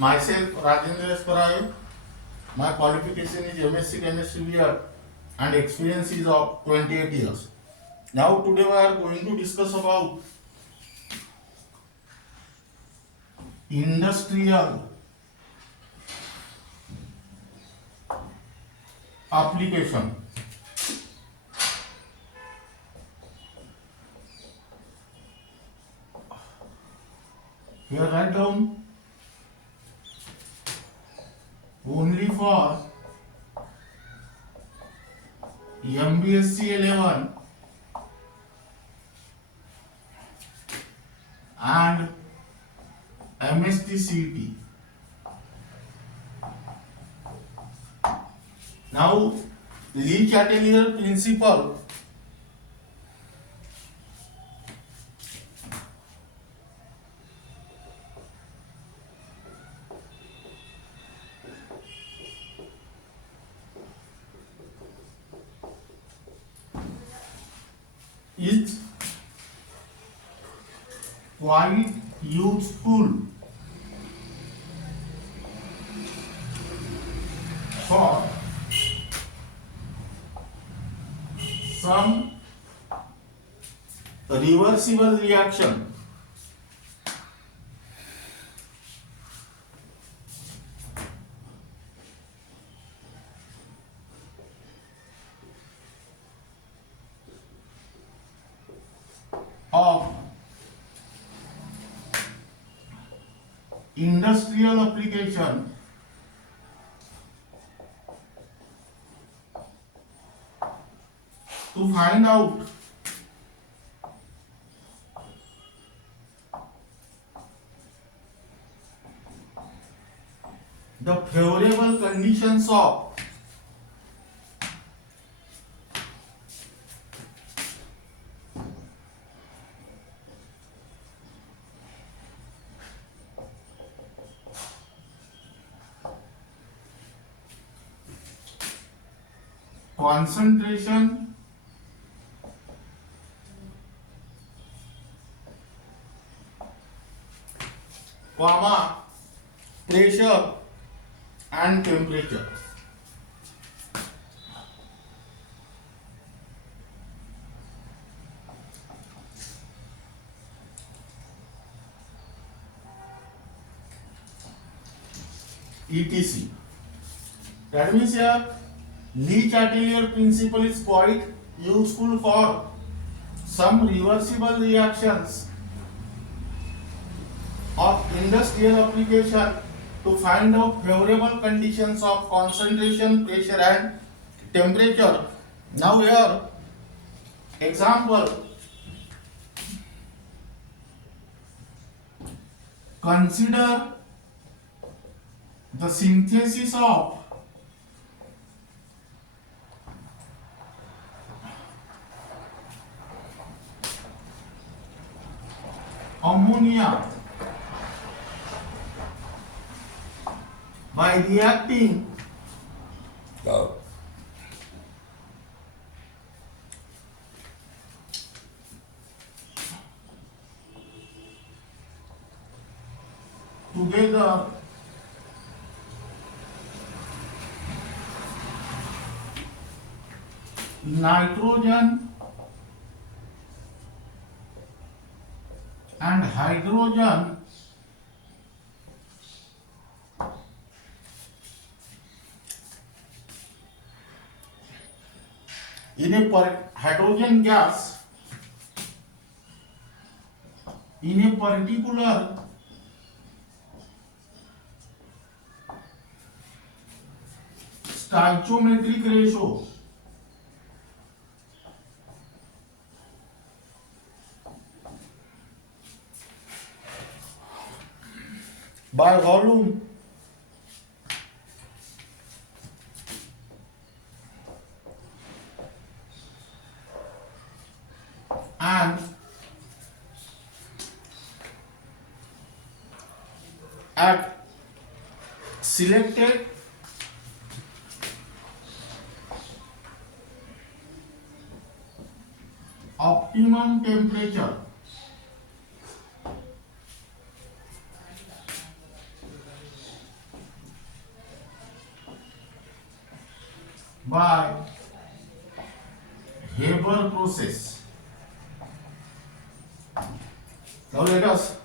Myself, Rajendra Esparaya. My qualification is MSc Chemistry BR and experience is of 28 years. Now today we are going to discuss about industrial application. Here write down only for MBSE 11 and MHT-CET. Now, Le-chatelier principle is quite useful for some reversible reaction of industrial application to find out the favorable conditions of concentration, pressure and temperature. etc. That means here Le-chatelier principle is quite useful for some reversible reactions of industrial application to find out favorable conditions of concentration, pressure and temperature. Now here example, consider the synthesis of ammonia by reacting together nitrogen and hydrogen in a hydrogen gas in a particular stoichiometric ratio by volume and at selected optimum temperature by Haber process. Now let us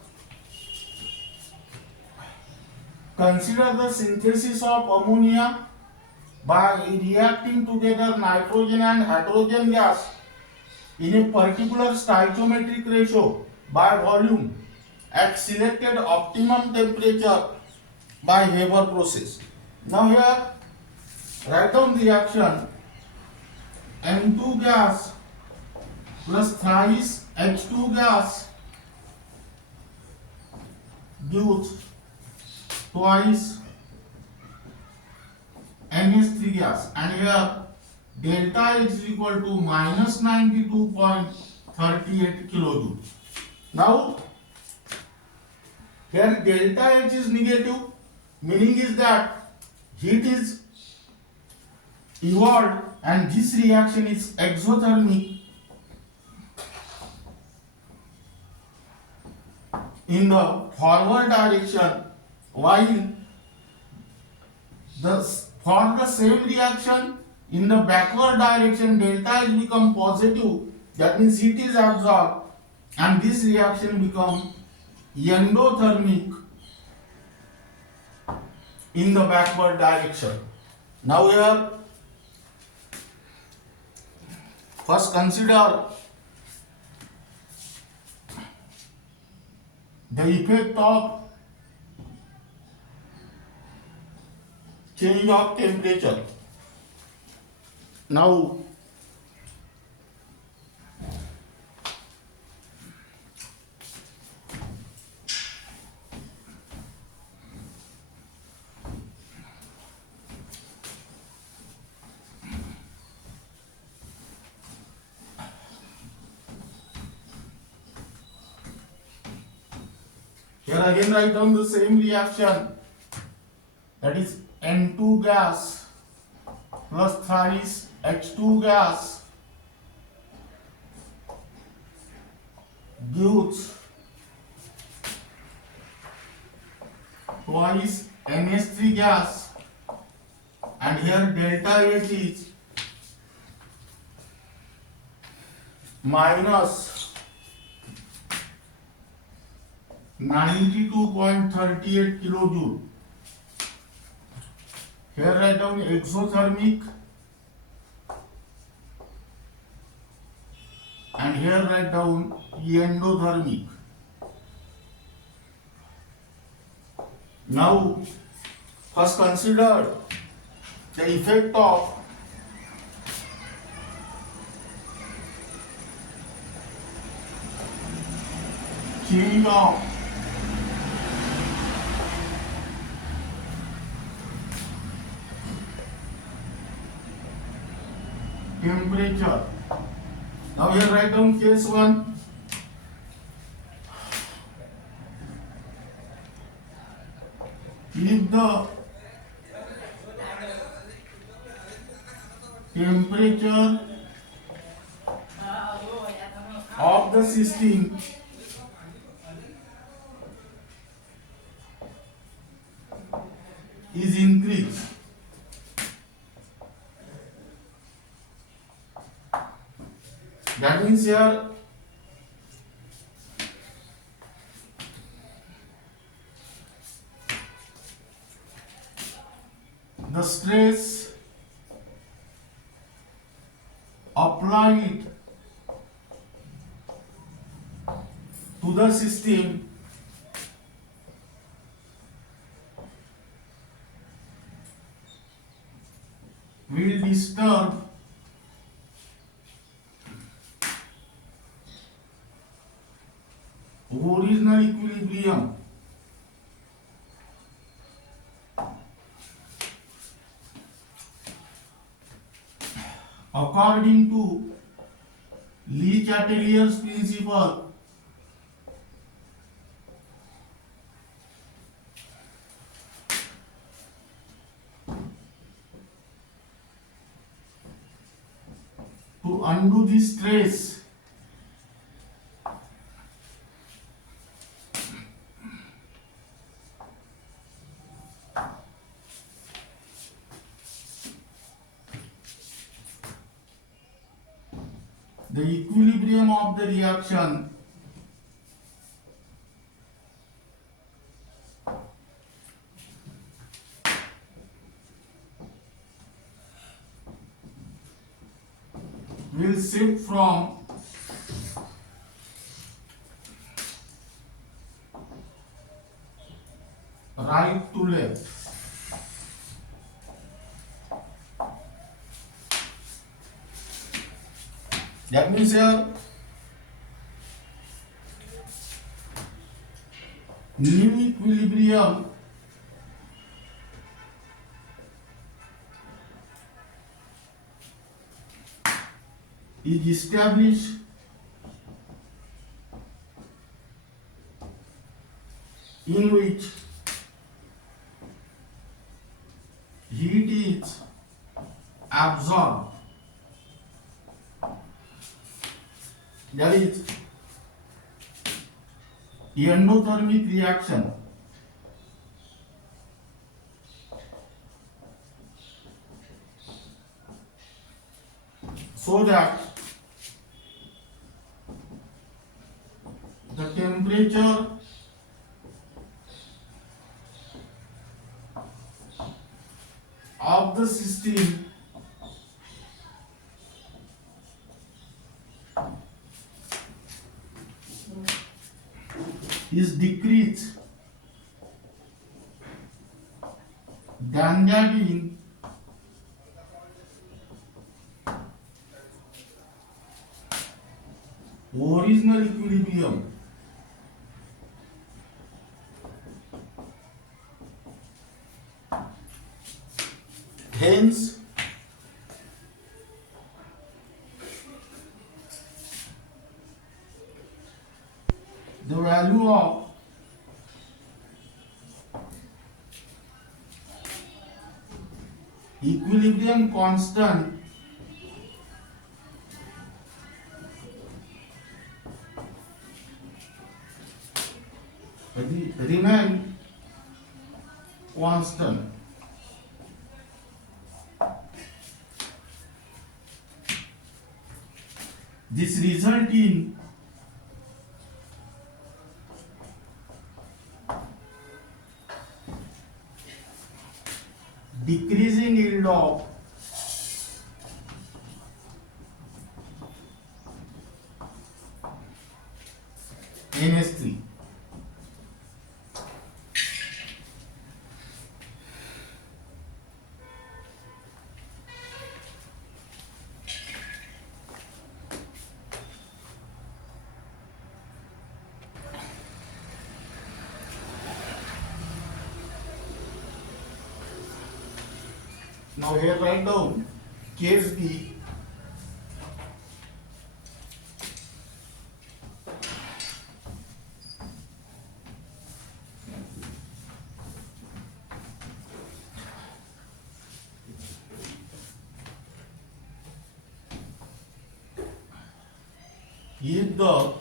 consider the synthesis of ammonia by reacting together nitrogen and hydrogen gas in a particular stoichiometric ratio by volume at selected optimum temperature by Haber process. Now here write down the reaction. N2 gas plus thrice H2 gas gives twice NH3 gas, and here delta H is equal to minus 92.38 kilojoule. Now here delta H is negative, meaning is that heat is evolved and this reaction is exothermic in the forward direction, while for the same reaction in the backward direction delta H become positive, that means heat is absorbed and this reaction become endothermic in the backward direction. Now here first consider the effect of change of temperature. Now here again write down the same reaction, that is N2 gas plus thrice H2 gas gives twice NH3 gas, and here delta H is minus 92.38 kilojoule. Here write down exothermic and here write down endothermic. Now first consider the effect of change of temperature. Now here write down case 1. If the temperature of the system is increased, that means here the stress applied to the system will disturb original equilibrium according to Le-chatelier's principle. To undo this stress, the equilibrium of the reaction will shift from right to left. That means here new equilibrium is established in which heat is absorbed. That is endothermic reaction. So that the temperature of the system is decreased than that in original equilibrium. Hence, the value of equilibrium constant remain constant. This result in decreasing yield of NH3. Now here write down case B. If the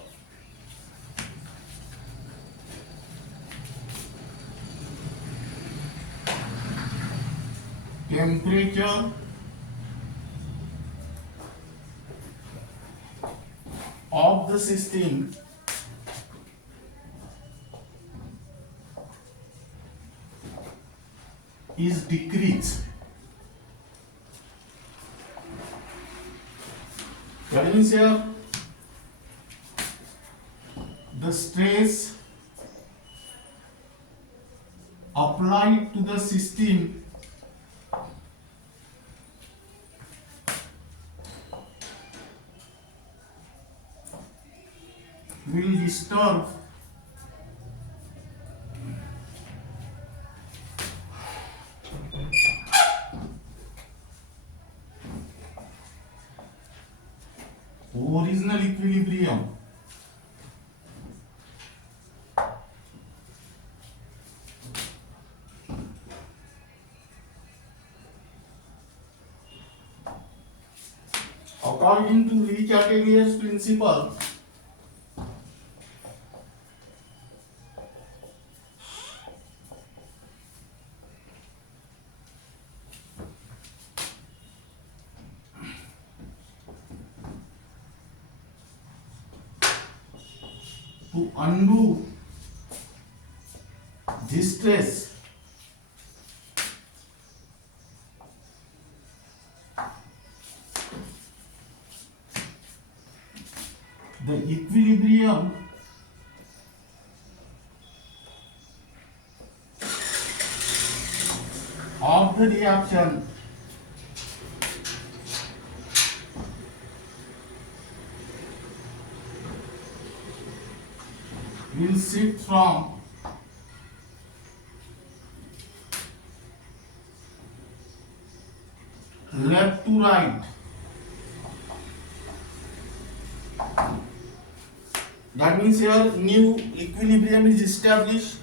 temperature of the system is decreased, that means here the stress applied to the system will disturb original equilibrium. According to Le-chatelier's principle, to undo this stress, the equilibrium of the reaction will shift from left to right. That means here new equilibrium is established.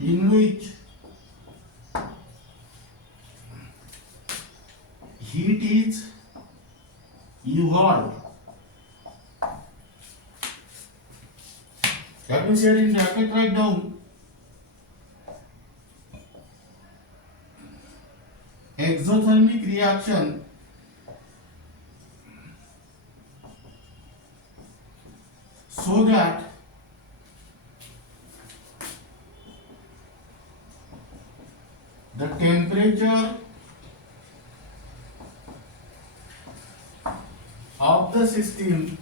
In which heat is evolved. That means here in bracket write down exothermic reaction so that the temperature of the system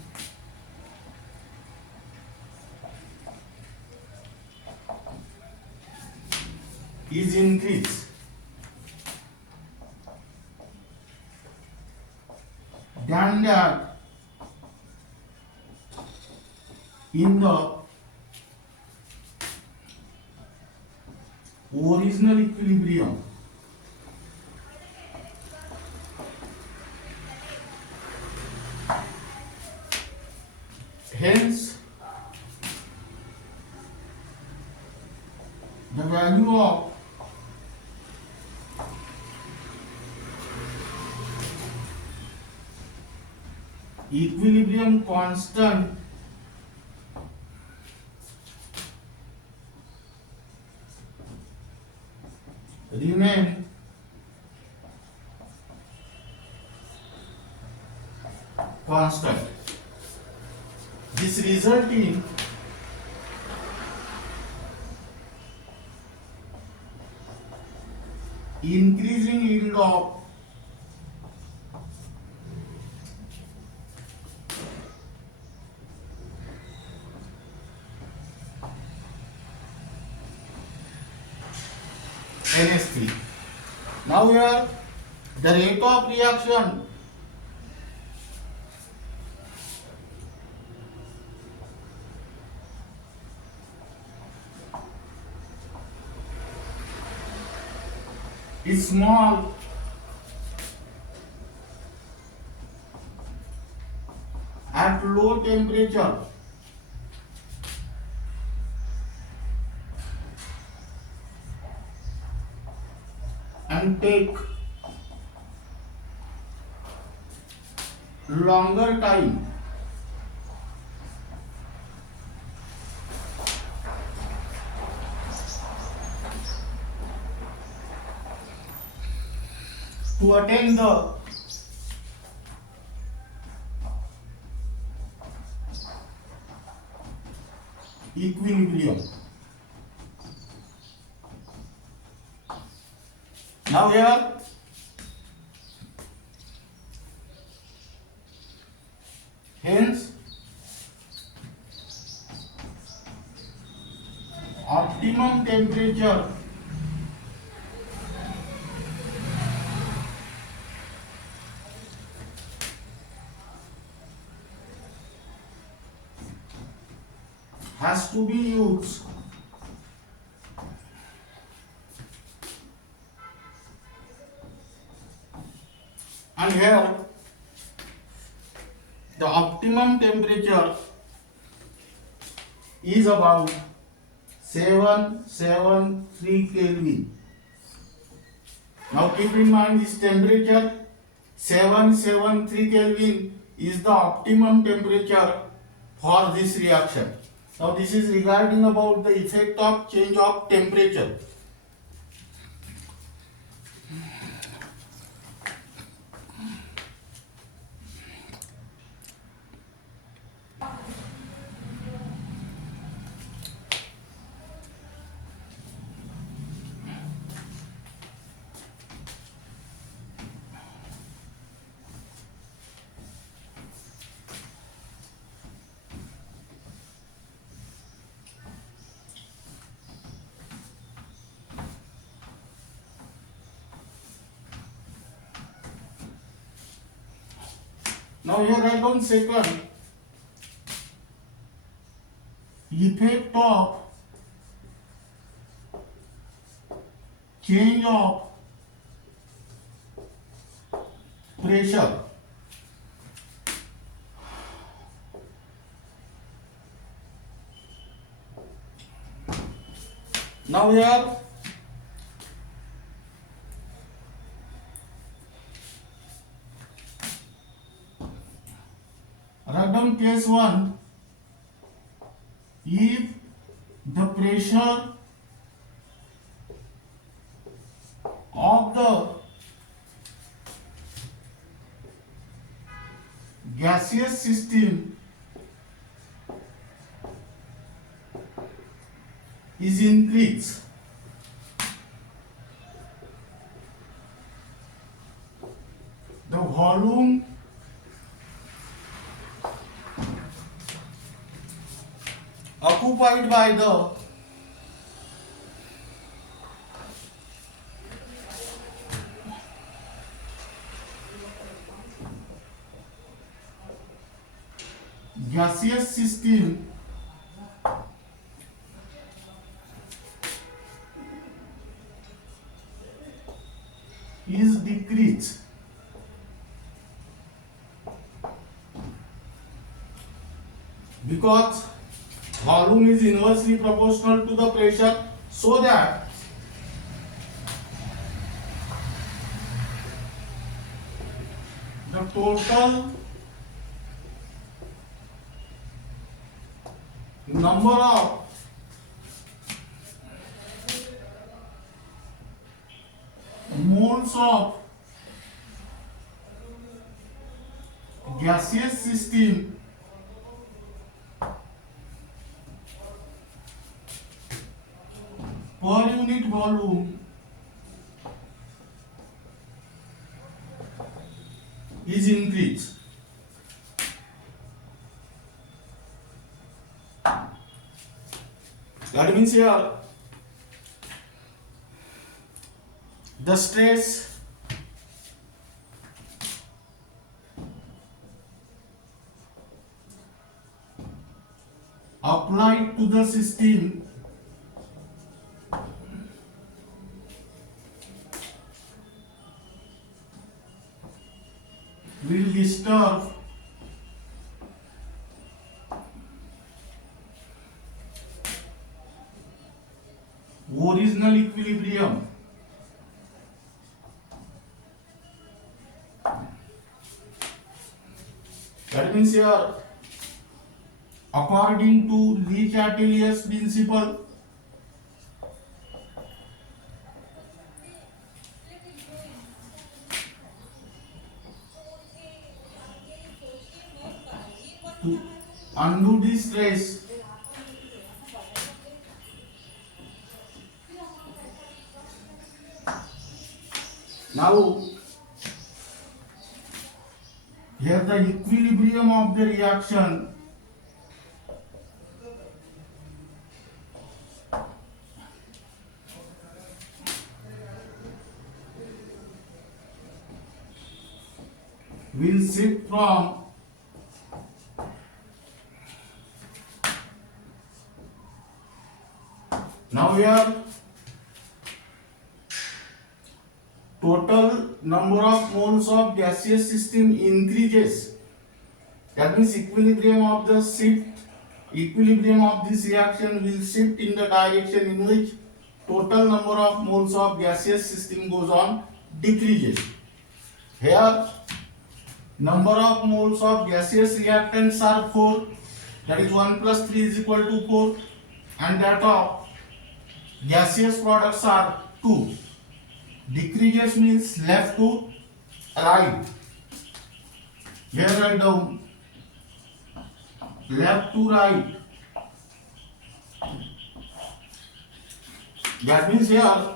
is increased than that in the original equilibrium. Hence, the value of equilibrium constant remain constant. This result in increasing yield of NS3. Now here the rate of reaction is small at low temperature and take longer time to attain the equilibrium. Now here hence optimum temperature has to be used and here the optimum temperature is about 773 Kelvin. Now keep in mind this temperature 773 Kelvin is the optimum temperature for this reaction. Now this is regarding about the effect of change of temperature. Now here write down second, effect of change of pressure. Now here write down case 1, if the pressure of the gaseous system is increased, the volume occupied by the gaseous system is decreased. Because volume is inversely proportional to the pressure, so that the total number of moles of gaseous system per unit volume is increased. That means here the stress applied to the system will disturb original equilibrium. That means here, according to Le-chatelier's principle, to undo this stress, now here the equilibrium of the reaction will shift from now here total number of moles of gaseous system increases. That means equilibrium of this reaction will shift in the direction in which total number of moles of gaseous system goes on decreases. Here Number of moles of gaseous reactants are 4, that is 1 plus 3 is equal to 4, and that of gaseous products are 2. Decreases means left to right. Here write down left to right. That means here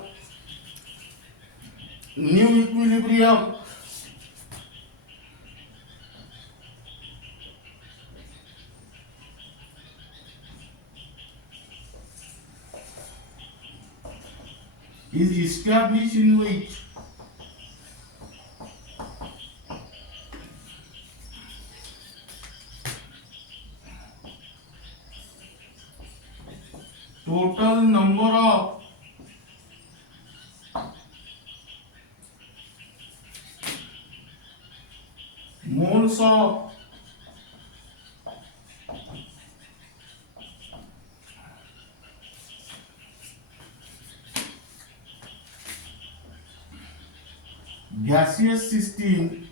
new equilibrium is established in which total number of moles of gaseous system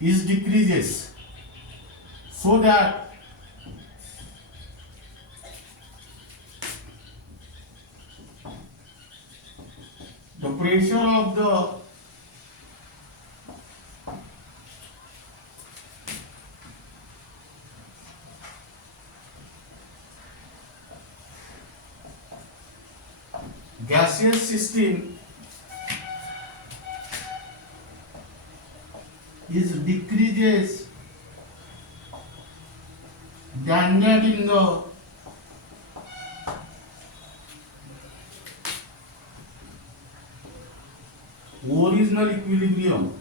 is decreases, so that the pressure of the gaseous system is decreases than that in the original equilibrium.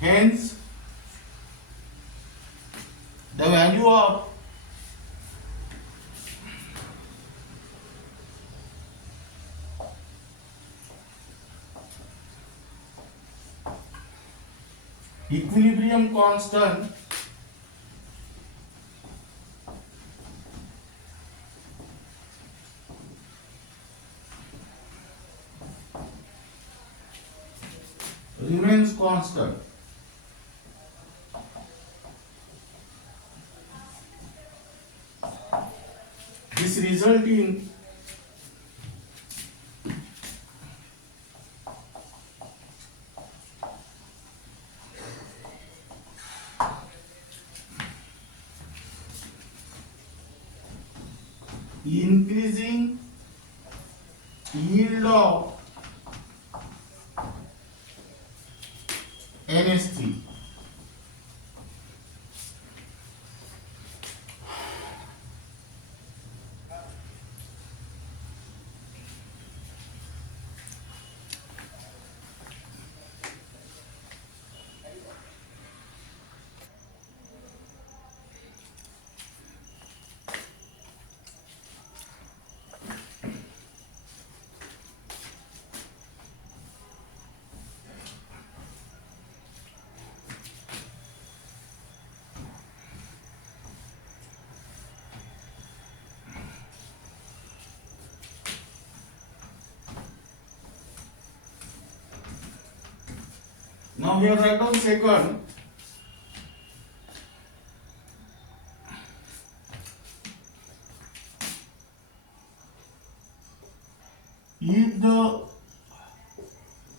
Hence, the value of equilibrium constant remains constant. This result in increasing yield of NH3. Now here write down second. If the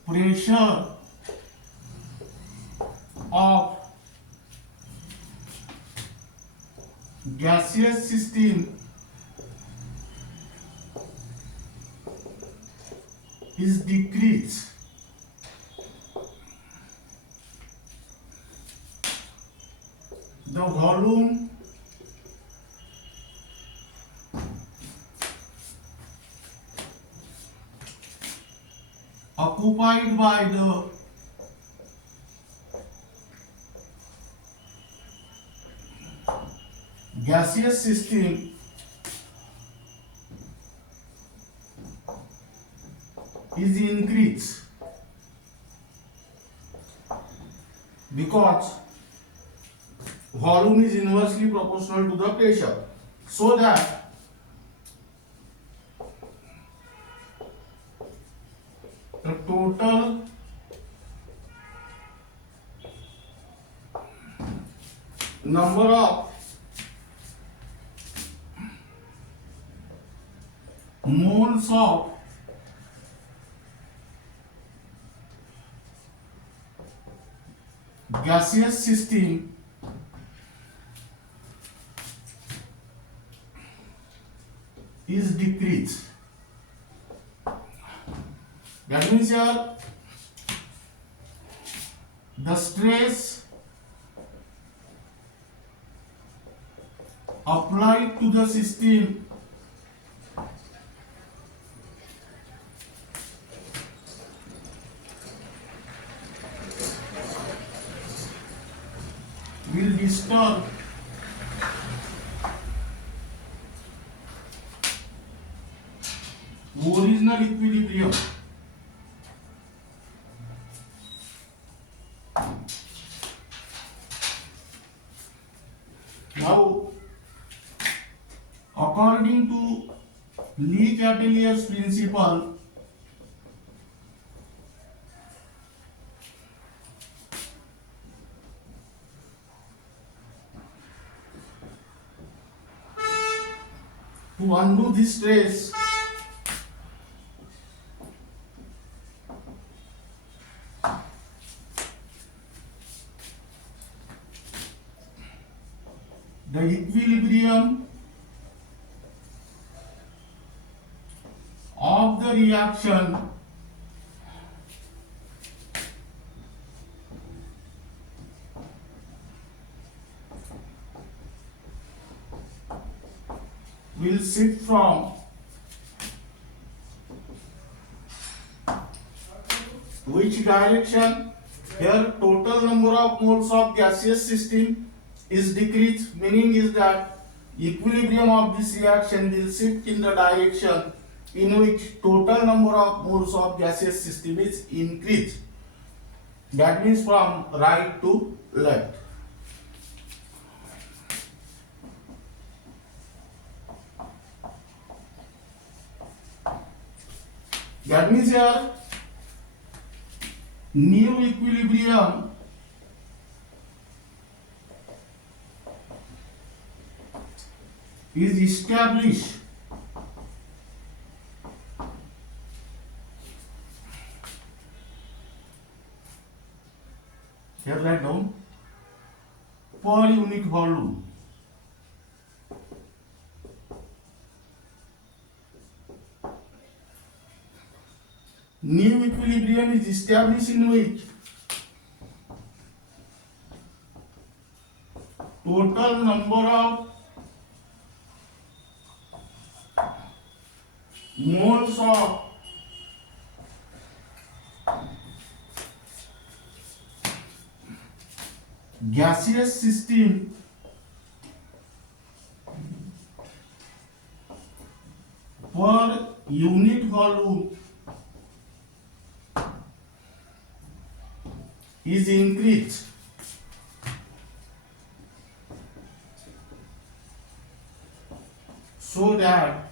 pressure of gaseous system is decreased, the volume occupied by the gaseous system is increased, because volume is inversely proportional to the pressure, so that the total number of moles of gaseous system is decreased. That means here the stress applied to the system will disturb original equilibrium. Now, according to Le-chatelier's principle, to undo this stress, the equilibrium of the reaction will shift from which direction? Here total number of moles of gaseous system is decreased, meaning is that equilibrium of this reaction will shift in the direction in which total number of moles of gaseous system is increased. That means from right to left. That means here new equilibrium is established here, write down, per unit volume. New equilibrium is established in which total number of moles of gaseous system per unit volume is increased. So that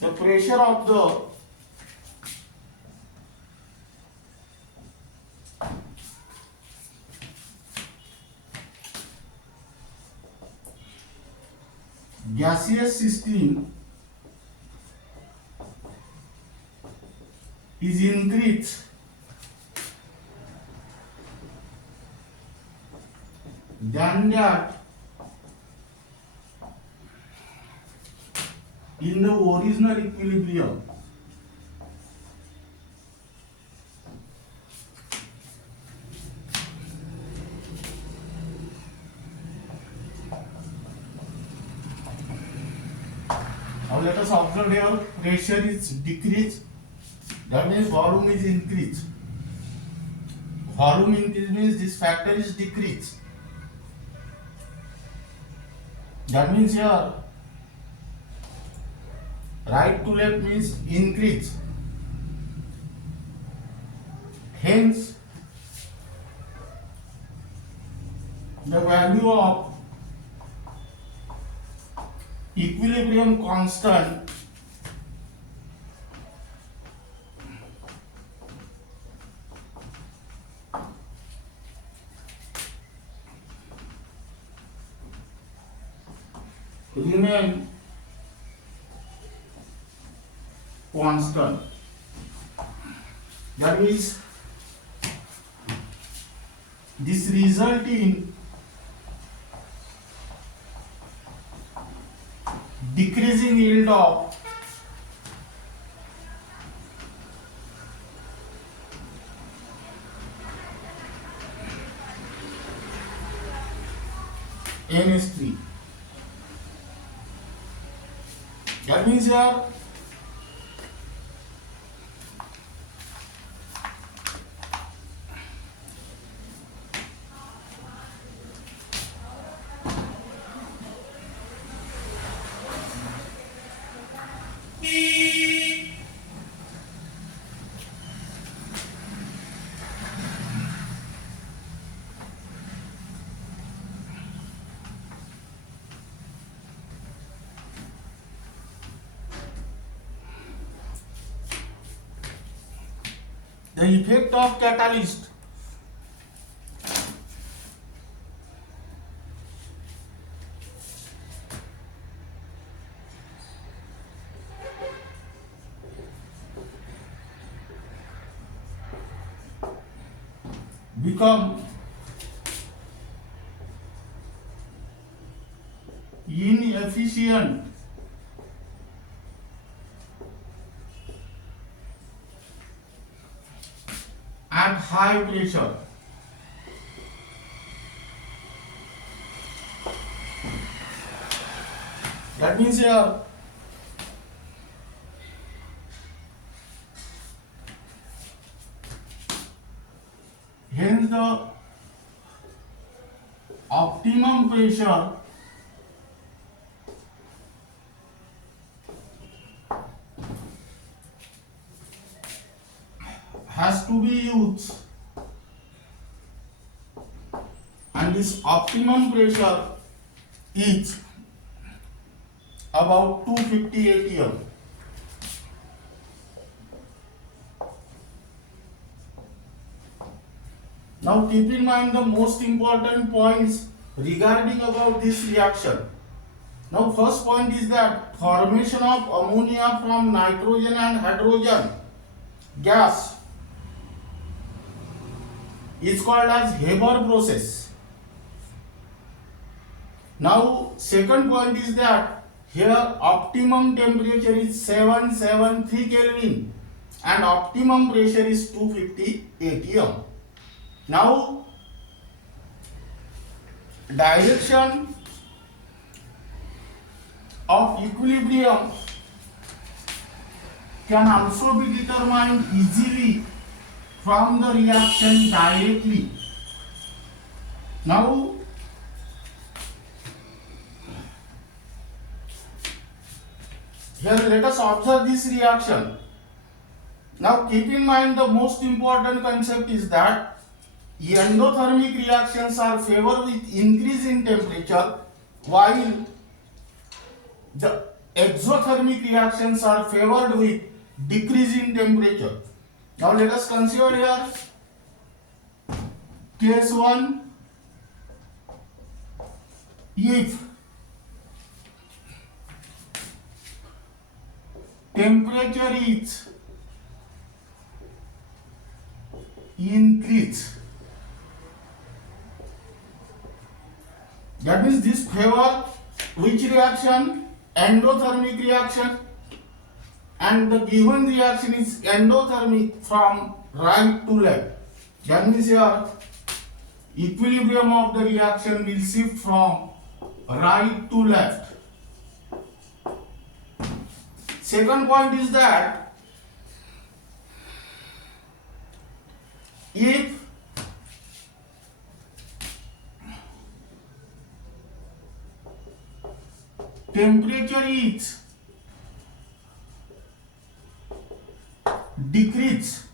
the pressure of the gaseous system is increased, than that in the original equilibrium. let us observe here, pressure is decreased, that means volume is increased. Volume increase means this factor is decreased. That means here right to left means increase. Hence the value of equilibrium constant remain constant. That means this result in decreasing yield of NH3. That means here the effect of catalyst become inefficient at high pressure. That means here hence the optimum pressure has to be used, and this optimum pressure is about 250 atm. Now keep in mind the most important points regarding about this reaction. Now first point is that formation of ammonia from nitrogen and hydrogen gas is called as Haber process. Now second point is that here optimum temperature is 773 Kelvin and optimum pressure is 250 atm. Now direction of equilibrium can also be determined easily from the reaction directly. Now here let us observe this reaction. Now keep in mind the most important concept is that endothermic reactions are favored with increase in temperature, while the exothermic reactions are favored with decrease in temperature. Now let us consider here case 1. If temperature is increased, that means this favor which reaction? Endothermic reaction, and the given reaction is endothermic from right to left. That means here equilibrium of the reaction will shift from right to left. Second point is that if temperature is decrease,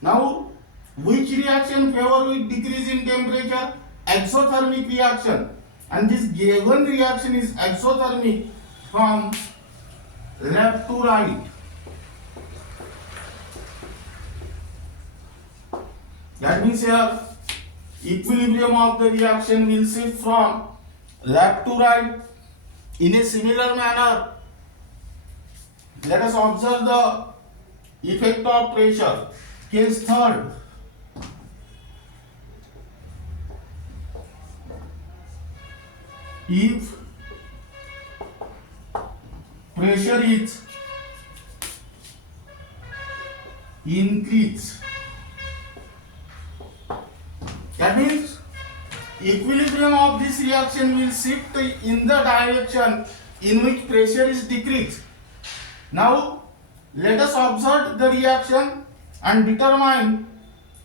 now which reaction favor with decrease in temperature? Exothermic reaction, and this given reaction is exothermic from left to right. That means here equilibrium of the reaction will shift from left to right. In a similar manner, let us observe the effect of pressure. Case third. If pressure is increased, that means equilibrium of this reaction will shift in the direction in which pressure is decreased. Now let us observe the reaction and determine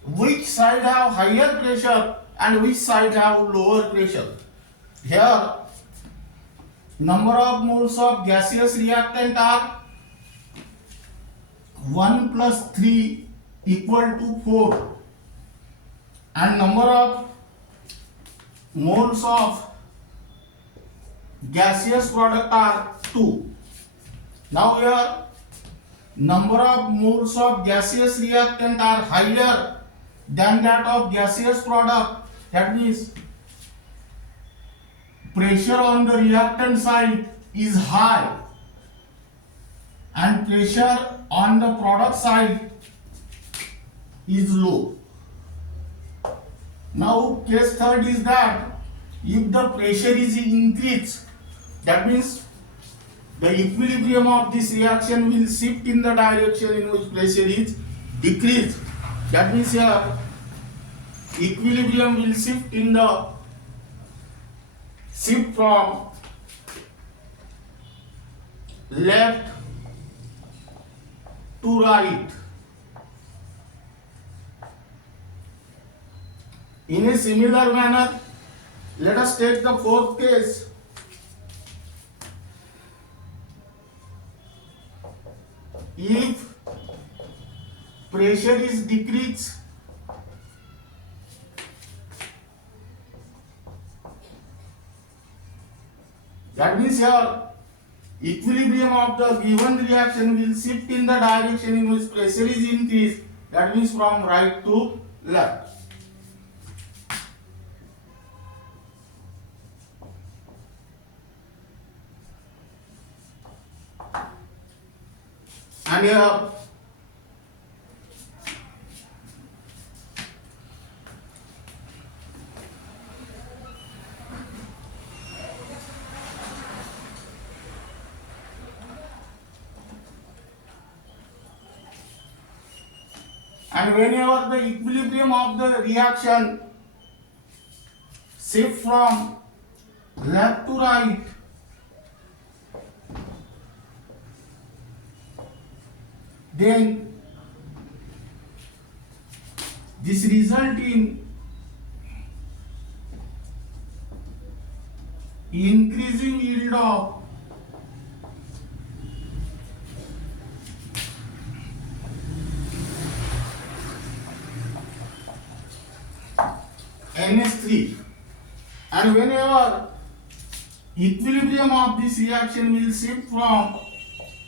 which side have higher pressure and which side have lower pressure. Here number of moles of gaseous reactant are 1 plus 3 equal to 4, and number of moles of gaseous product are 2. Now here number of moles of gaseous reactant are higher than that of gaseous product. That means pressure on the reactant side is high and pressure on the product side is low. Now case third is that if the pressure is increased, that means the equilibrium of this reaction will shift in the direction in which pressure is decreased. That means here equilibrium will shift from left to right. In a similar manner, let us take the fourth case. If pressure is decreased, that means here equilibrium of the given reaction will shift in the direction in which pressure is increased. That means from right to left. And here and whenever the equilibrium of the reaction shift from left to right, then this result in increasing yield of NH3, and whenever equilibrium of this reaction will shift from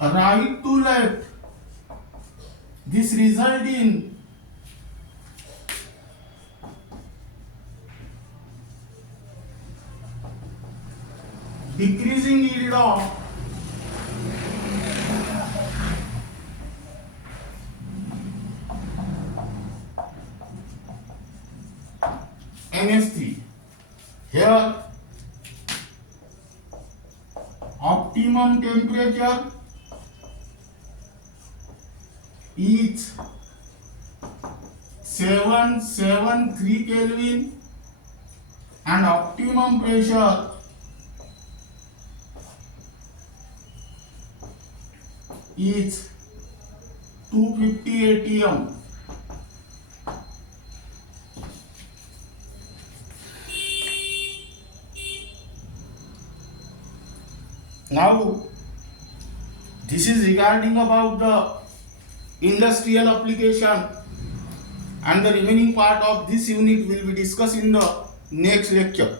right to left, this result in decreasing yield of NH3. Here optimum temperature is 773 Kelvin, and optimum pressure is 250 atm. Now this is regarding about the industrial application, and the remaining part of this unit will be discussed in the next lecture.